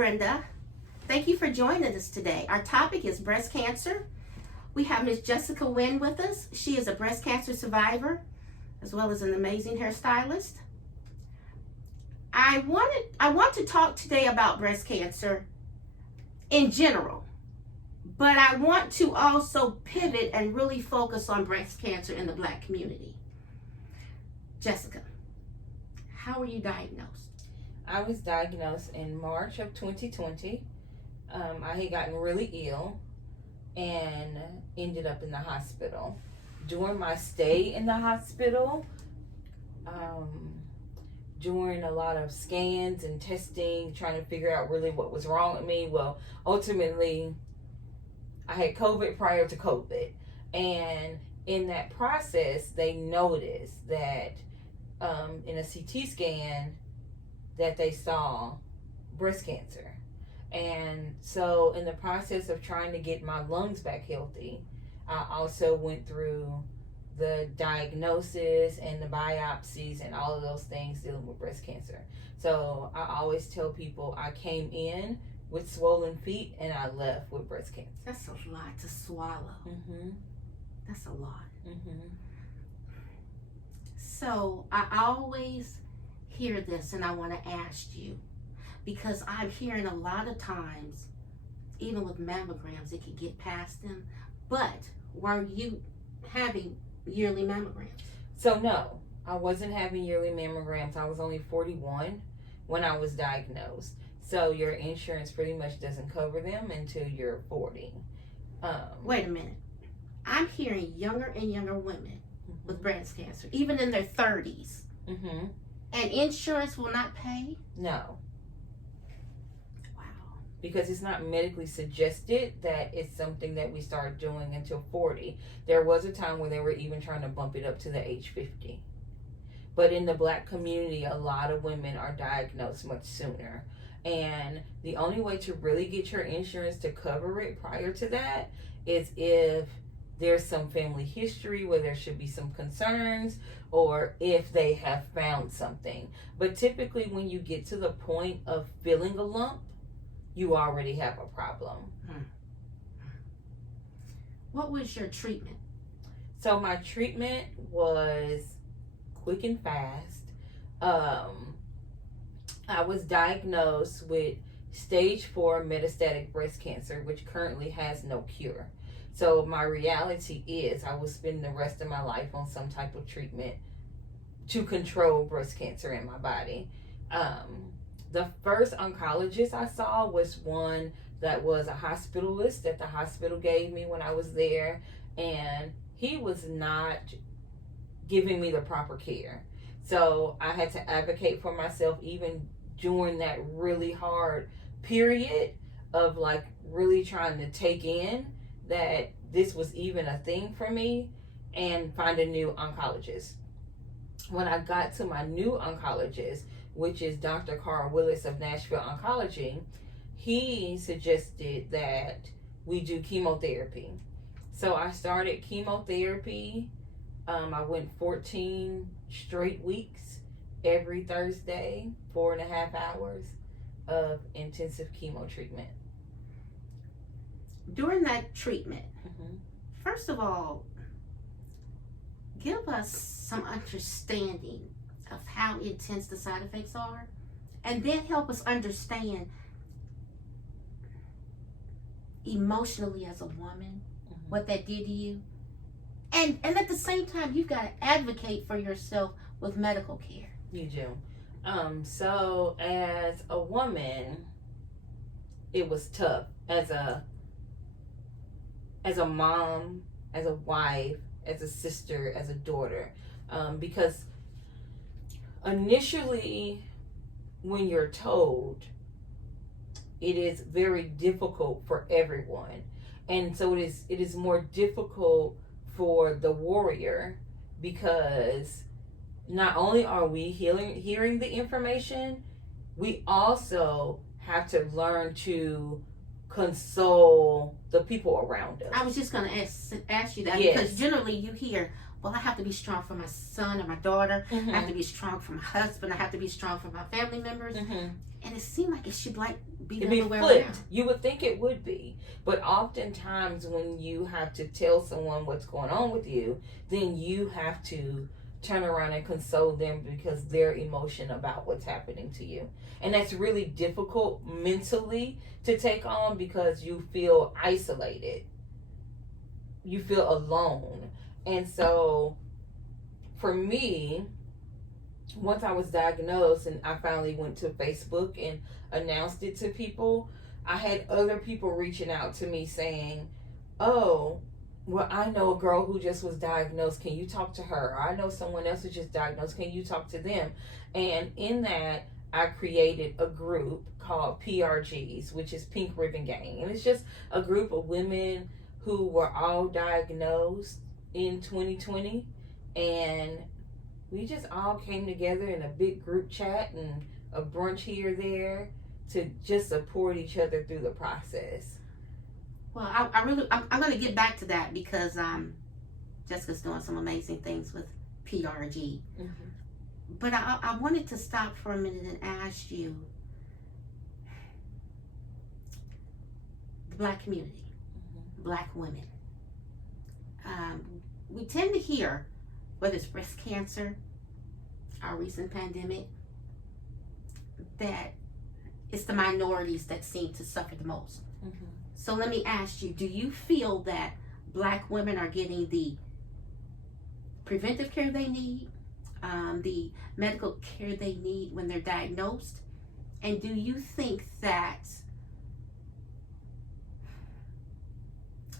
Brenda. Thank you for joining us today. Our topic is breast cancer. We have Ms. Jessica Wynn with us. She is a breast cancer survivor, as well as an amazing hairstylist. I want to talk today about breast cancer in general, but I want to also pivot and really focus on breast cancer in the Black community. Jessica, how were you diagnosed? I was diagnosed in March of 2020. I had gotten really ill and ended up in the hospital. During my stay in the hospital, during a lot of scans and testing, trying to figure out really what was wrong with me, well, ultimately, I had COVID prior to COVID. And in that process, they noticed that in a CT scan that they saw breast cancer. And so in the process of trying to get my lungs back healthy, I also went through the diagnosis and the biopsies and all of those things dealing with breast cancer. So I always tell people I came in with swollen feet and I left with breast cancer. That's a lot to swallow. Mm-hmm. That's a lot. Mm-hmm. So I always hear this, and I want to ask you, because I'm hearing a lot of times, even with mammograms, it could get past them. But were you having yearly mammograms? So no, I wasn't having yearly mammograms. I was only 41 when I was diagnosed. So your insurance pretty much doesn't cover them until you're 40. Wait a minute. I'm hearing younger and younger women with breast cancer, even in their 30s. Mm-hmm. And insurance will not pay? No. Wow. Because it's not medically suggested that it's something that we start doing until 40. There was a time where they were even trying to bump it up to the age 50. But in the Black community, a lot of women are diagnosed much sooner. And the only way to really get your insurance to cover it prior to that is if there's some family history where there should be some concerns, or if they have found something. But typically when you get to the point of feeling a lump, you already have a problem. What was your treatment? So my treatment was quick and fast. I was diagnosed with stage 4 metastatic breast cancer, which currently has no cure. So my reality is I will spend the rest of my life on some type of treatment to control breast cancer in my body. The first oncologist I saw was one that was a hospitalist that the hospital gave me when I was there, and he was not giving me the proper care. So I had to advocate for myself even during that really hard period of like really trying to take in that this was even a thing for me, and find a new oncologist. When I got to my new oncologist, which is Dr. Carl Willis of Nashville Oncology, he suggested that we do chemotherapy. So I started chemotherapy. I went 14 straight weeks, every Thursday, 4.5 hours of intensive chemo treatment. During that treatment, first of all, give us some understanding of how intense the side effects are, and then help us understand emotionally as a woman what that did to you. And at the same time, you've got to advocate for yourself with medical care. You do. So as a woman, it was tough. As a mom, as a wife, as a sister, as a daughter, because initially when you're told, it is very difficult for everyone, and so it is more difficult for the warrior, because not only are we hearing the information, we also have to learn to console the people around us. I was just going to ask you that, yes. Because generally you hear, well, I have to be strong for my son or my daughter. Mm-hmm. I have to be strong for my husband. I have to be strong for my family members. Mm-hmm. And it seemed like it should like be the It'd be other way flipped. around. You would think it would be. But oftentimes when you have to tell someone what's going on with you, then you have to turn around and console them because their emotion about what's happening to you. And that's really difficult mentally to take on because you feel isolated. You feel alone. And so for me, once I was diagnosed and I finally went to Facebook and announced it to people, I had other people reaching out to me saying, oh, well, I know a girl who just was diagnosed. Can you talk to her? Or I know someone else who just diagnosed. Can you talk to them? And in that, I created a group called PRGs, which is Pink Ribbon Gang. And it's just a group of women who were all diagnosed in 2020. And we just all came together in a big group chat and a brunch here or there to just support each other through the process. Well, I'm going to get back to that because Jessica's doing some amazing things with PRG. Mm-hmm. But I wanted to stop for a minute and ask you, the Black community, Mm-hmm. Black women, we tend to hear, whether it's breast cancer, our recent pandemic, that it's the minorities that seem to suffer the most. Mm-hmm. So let me ask you, do you feel that Black women are getting the preventive care they need, the medical care they need when they're diagnosed? And do you think that,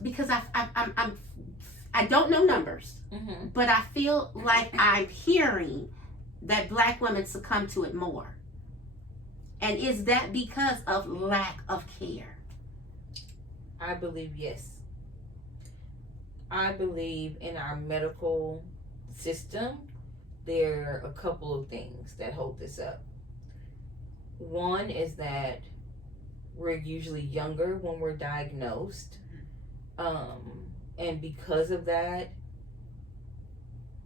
because I don't know numbers, Mm-hmm. but I feel like I'm hearing that Black women succumb to it more. And is that because of lack of care? I believe yes. I believe in our medical system, there are a couple of things that hold this up. One is that we're usually younger when we're diagnosed. And because of that,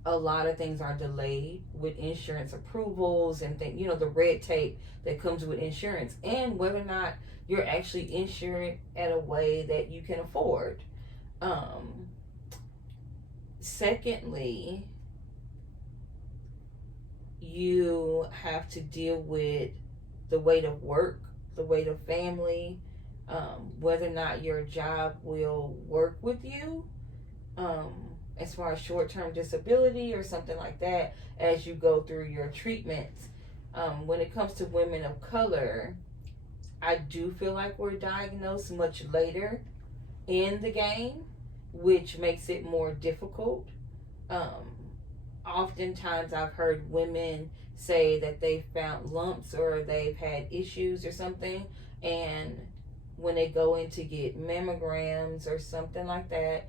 a lot of things are delayed with insurance approvals and things, the red tape that comes with insurance and whether or not you're actually insured at a way that you can afford. Secondly, you have to deal with the weight of work, the weight of family, whether or not your job will work with you, as far as short-term disability or something like that as you go through your treatments. When it comes to women of color, I do feel like we're diagnosed much later in the game, which makes it more difficult. Oftentimes I've heard women say that they found lumps or they've had issues or something, and when they go in to get mammograms or something like that,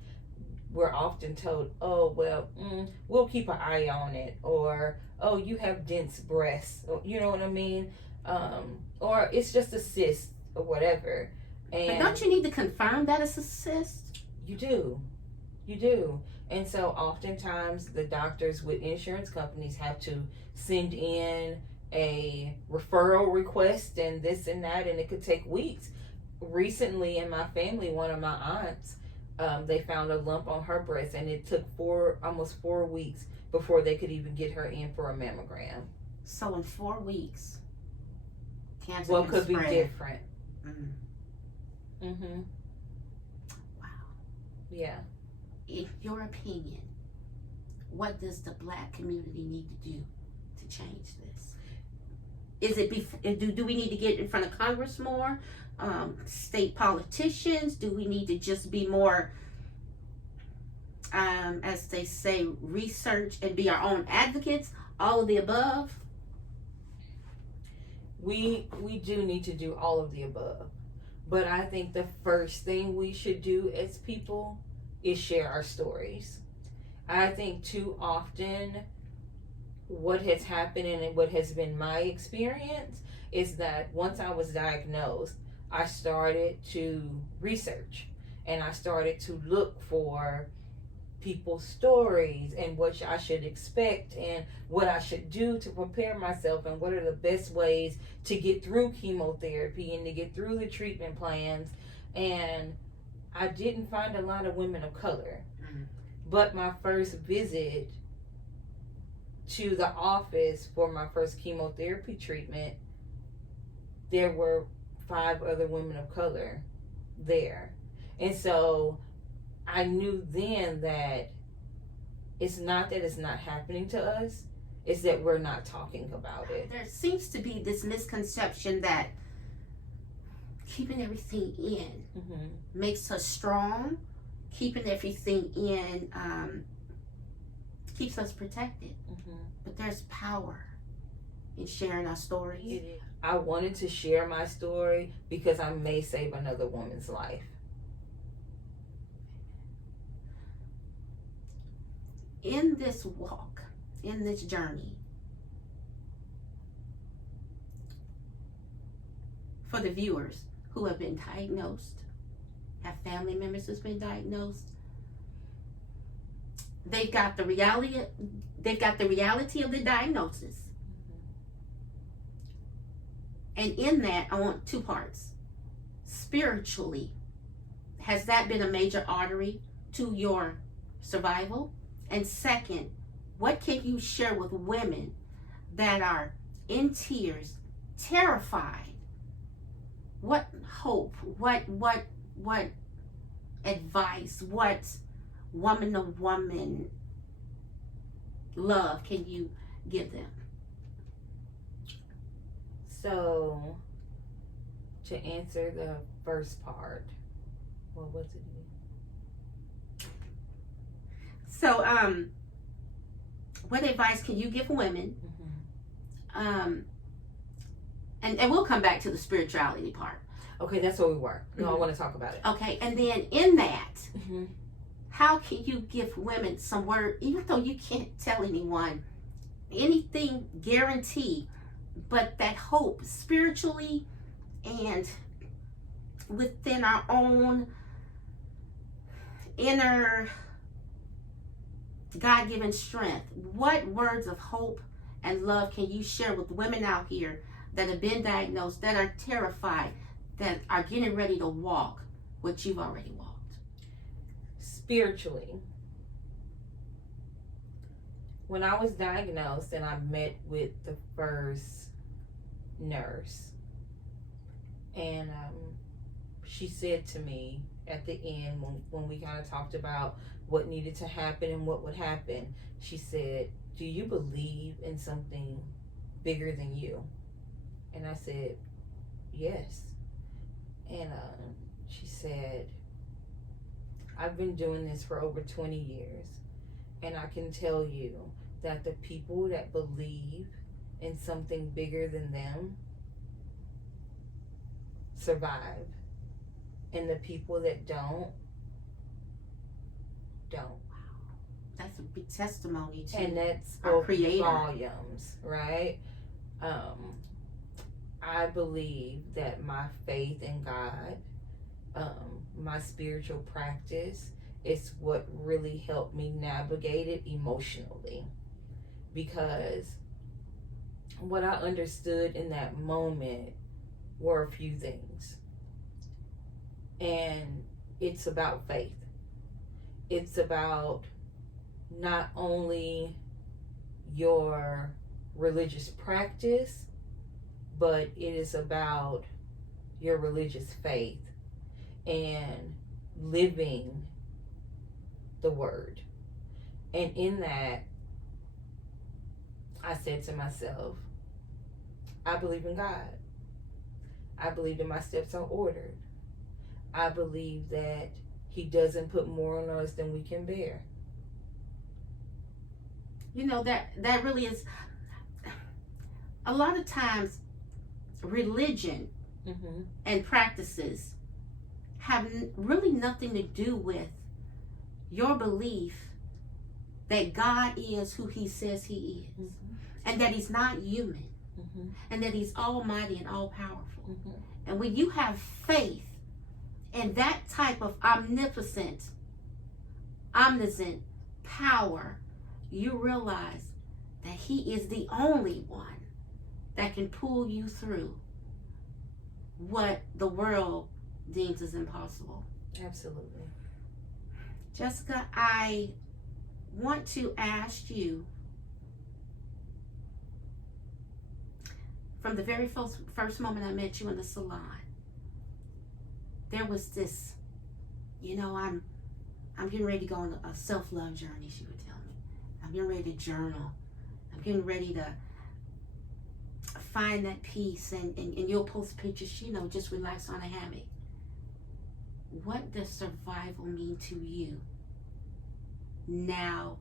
we're often told, oh, well, we'll keep an eye on it, or, oh, you have dense breasts, or, you know what I mean? Or it's just a cyst or whatever. And but don't you need to confirm that it's a cyst? You do. And so oftentimes the doctors with insurance companies have to send in a referral request and this and that, and it could take weeks. Recently in my family, one of my aunts, they found a lump on her breast, and it took almost 4 weeks before they could even get her in for a mammogram. So in 4 weeks, cancer Well, can could be spread. different. Mm. Wow. Yeah. In your opinion, what does the Black community need to do to change this? Is it do we need to get in front of Congress more? State politicians? Do we need to just be more, as they say, research and be our own advocates? All of the above? We do need to do all of the above. But I think the first thing we should do as people is share our stories. I think too often what has happened and what has been my experience is that once I was diagnosed, I started to research and I started to look for people's stories and what I should expect and what I should do to prepare myself and what are the best ways to get through chemotherapy and to get through the treatment plans. And I didn't find a lot of women of color. Mm-hmm. But my first visit to the office for my first chemotherapy treatment, there were 5 other women of color there. And so I knew then that it's not that it's not happening to us, it's that we're not talking about it. There seems to be this misconception that keeping everything in mm-hmm. makes us strong. Keeping everything in keeps us protected. Mm-hmm. But there's power in sharing our stories. I wanted to share my story because I may save another woman's life. In this walk, in this journey, for the viewers who have been diagnosed, have family members who's been diagnosed, they've got the reality of the diagnosis. And in that, I want 2 parts. Spiritually, has that been a major artery to your survival? And second, what can you share with women that are in tears, terrified? What hope, what advice, what woman-to-woman love can you give them? So, to answer the first part, what was it? So, what advice can you give women? Mm-hmm. And we'll come back to the spirituality part. Okay, that's where we were. No, mm-hmm. I want to talk about it. Okay, and then in that, mm-hmm. how can you give women some word, even though you can't tell anyone anything guaranteed, but that hope spiritually and within our own inner God-given strength. What words of hope and love can you share with women out here that have been diagnosed, that are terrified, that are getting ready to walk what you've already walked? Spiritually, when I was diagnosed and I met with the first nurse, and she said to me at the end, when we kind of talked about what needed to happen and what would happen, she said, "Do you believe in something bigger than you?" And I said, "Yes." And she said, "I've been doing this for over 20 years, and I can tell you that the people that believe in something bigger than them survive, and the people that don't." That's a big testimony to and that's our Creator. Volumes, right? I believe that my faith in God, my spiritual practice, is what really helped me navigate it emotionally. Because what I understood in that moment were a few things. And it's about faith. It's about not only your religious practice, but it is about your religious faith and living the word. And in that, I said to myself, I believe in God. I believe that my steps are ordered. I believe that He doesn't put more on us than we can bear. You know, that really is, a lot of times, religion mm-hmm. and practices have really nothing to do with your belief that God is who He says He is, mm-hmm. and that He's not human, mm-hmm. and that He's almighty and all-powerful. Mm-hmm. And when you have faith in that type of omnipotent, omniscient power, you realize that He is the only one that can pull you through what the world deems as impossible. Absolutely. Jessica, I want to ask you, from the very first moment I met you in the salon, there was this, I'm getting ready to go on a self-love journey, she would tell me. I'm getting ready to journal. I'm getting ready to find that peace, and you'll post pictures, just relax on a hammock. What does survival mean to you now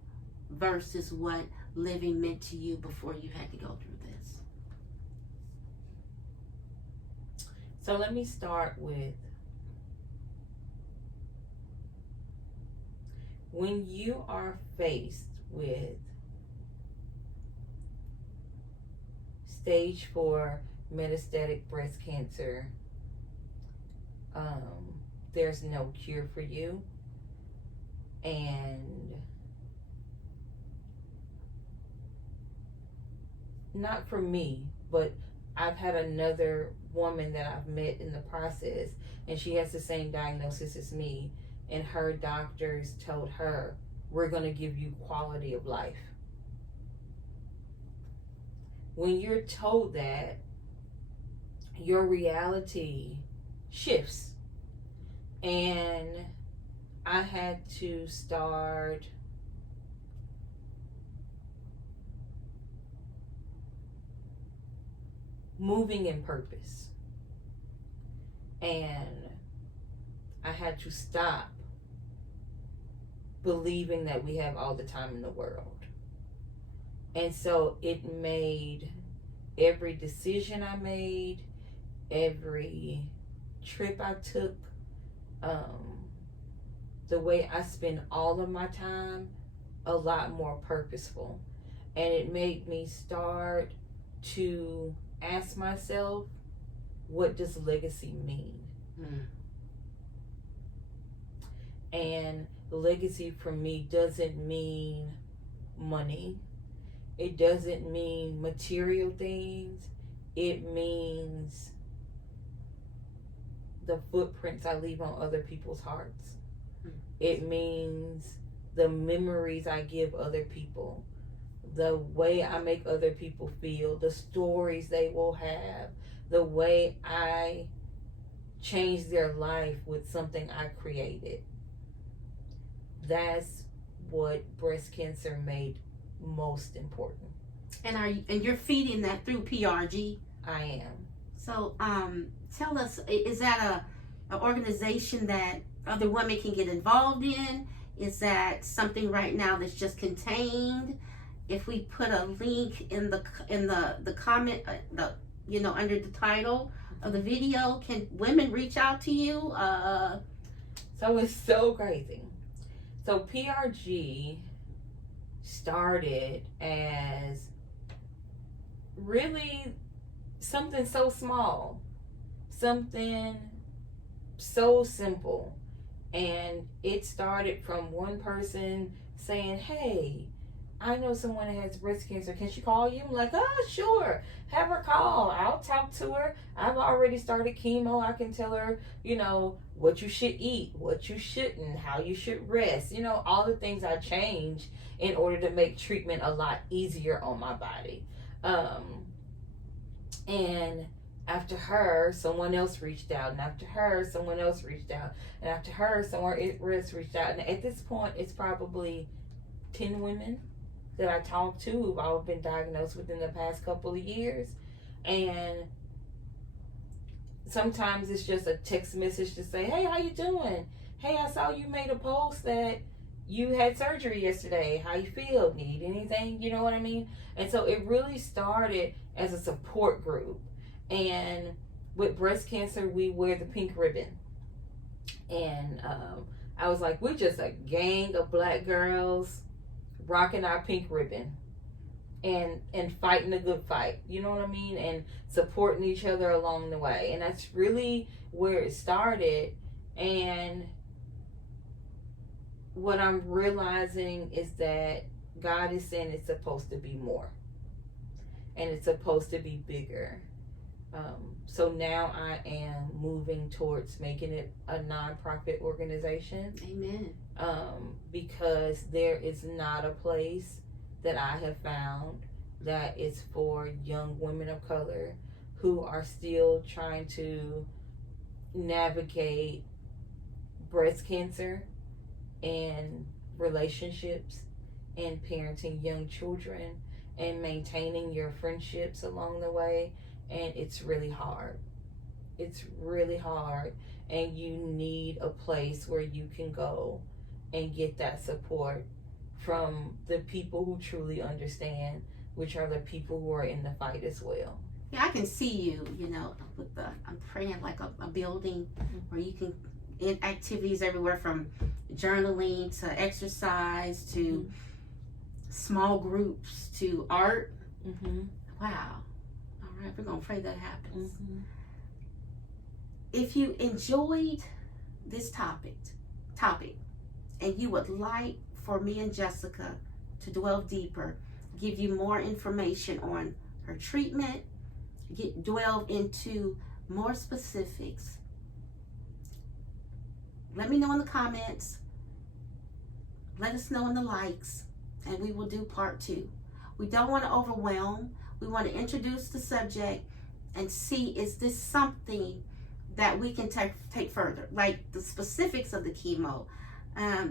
versus what living meant to you before you had to go through this? So let me start with, when you are faced with stage 4 metastatic breast cancer, there's no cure for you, and not for me, but I've had another woman that I've met in the process, and she has the same diagnosis as me, and her doctors told her, we're going to give you quality of life. When you're told that, your reality shifts. And I had to start moving in purpose. And I had to stop believing that we have all the time in the world. And so it made every decision I made, every trip I took, the way I spend all of my time, a lot more purposeful. And it made me start to ask myself, what does legacy mean? And legacy for me doesn't mean money. It doesn't mean material things. It means the footprints I leave on other people's hearts. It means the memories I give other people, the way I make other people feel, the stories they will have, the way I change their life with something I created. That's what breast cancer made most important. And you're feeding that through PRG? I am. So tell us, is that an organization that other women can get involved in? Is that something right now that's just contained? If we put a link in the comment, under the title of the video, can women reach out to you? So it's so crazy. So PRG started as really something so small, something so simple. And it started from one person saying, hey, I know someone that has breast cancer. Can she call you? I'm like, oh, sure. Have her call. I'll talk to her. I've already started chemo. I can tell her, what you should eat, what you shouldn't, how you should rest. All the things I changed in order to make treatment a lot easier on my body. And after her, someone else reached out. And after her, someone else reached out. And after her, someone else reached out. And at this point, it's probably 10 women that I talked to who've all been diagnosed within the past couple of years. And sometimes it's just a text message to say, hey, how you doing? Hey, I saw you made a post that you had surgery yesterday. How you feel? Need anything? You know what I mean? And so it really started as a support group. And with breast cancer, we wear the pink ribbon. And I was like, we're just a gang of black girls rocking our pink ribbon and fighting a good fight. You know what I mean? And supporting each other along the way. And that's really where it started. And what I'm realizing is that God is saying it's supposed to be more, and it's supposed to be bigger. So now I am moving towards making it a nonprofit organization. Amen. Because there is not a place that I have found that is for young women of color who are still trying to navigate breast cancer and relationships and parenting young children and maintaining your friendships along the way. And it's really hard. It's really hard. And you need a place where you can go and get that support from the people who truly understand, which are the people who are in the fight as well. Yeah, I can see you, with I'm praying like a building where you can, in activities everywhere from journaling to exercise to small groups to art. Wow. All right, we're going to pray that happens. If you enjoyed this topic, and you would like for me and Jessica to dwell deeper, give you more information on her treatment, delve into more specifics, let me know in the comments. Let us know in the likes, and we will do part 2. We don't want to overwhelm. We want to introduce the subject and see, is this something that we can take further? Like the specifics of the chemo,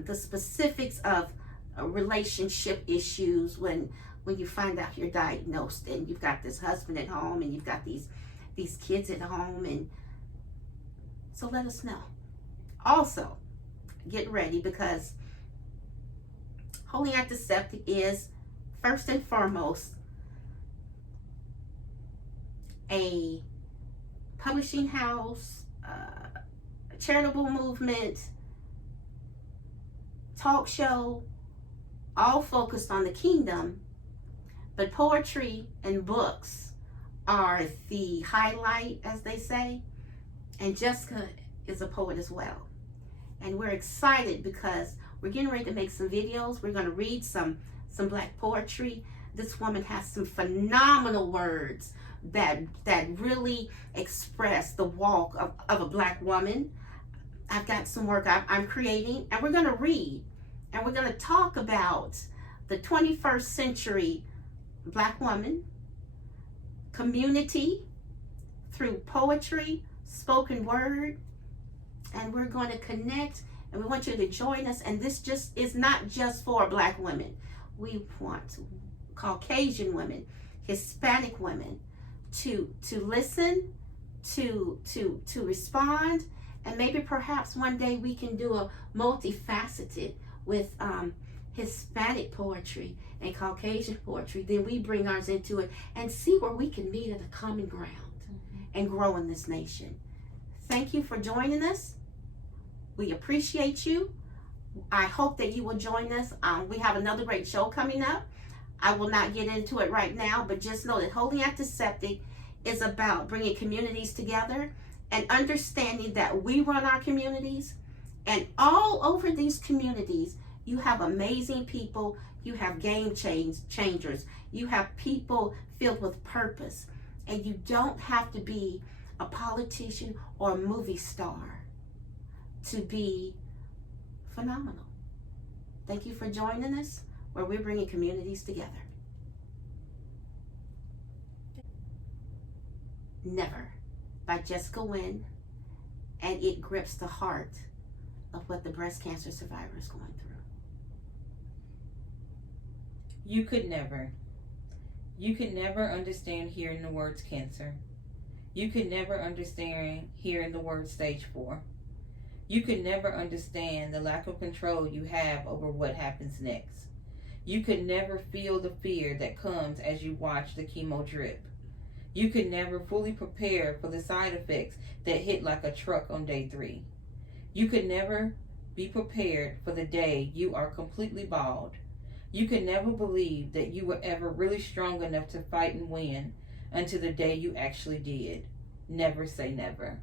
the specifics of relationship issues when you find out you're diagnosed and you've got this husband at home and you've got these kids at home. And so let us know. Also, get ready, because Holy Antiseptic is first and foremost a publishing house, a charitable movement, talk show, all focused on the kingdom, but poetry and books are the highlight, as they say, and Jessica is a poet as well. And we're excited because we're getting ready to make some videos. We're going to read some Black poetry. This woman has some phenomenal words that really express the walk of a Black woman. I've got some work I'm creating, and we're going to read, and we're going to talk about the 21st century Black woman, community through poetry, spoken word, and we're going to connect, and we want you to join us. And this just is not just for Black women. We want Caucasian women, Hispanic women to listen, to respond, and maybe perhaps one day we can do a multifaceted with Hispanic poetry and Caucasian poetry. Then we bring ours into it and see where we can meet at a common ground and grow in this nation. Thank you for joining us. We appreciate you. I hope that you will join us. We have another great show coming up. I will not get into it right now, but just know that Holy Antiseptic is about bringing communities together and understanding that we run our communities, and all over these communities you have amazing people. You have game changers. You have people filled with purpose, and you don't have to be a politician or a movie star to be phenomenal. Thank you for joining us, where we're bringing communities together. Never, by Jessica Wynn, and it grips the heart of what the breast cancer survivor is going through. You could never understand hearing the words cancer. You could never understand hearing the word stage 4. You could never understand the lack of control you have over what happens next. You could never feel the fear that comes as you watch the chemo drip. You could never fully prepare for the side effects that hit like a truck on day 3. You could never be prepared for the day you are completely bald. You could never believe that you were ever really strong enough to fight and win until the day you actually did. Never say never.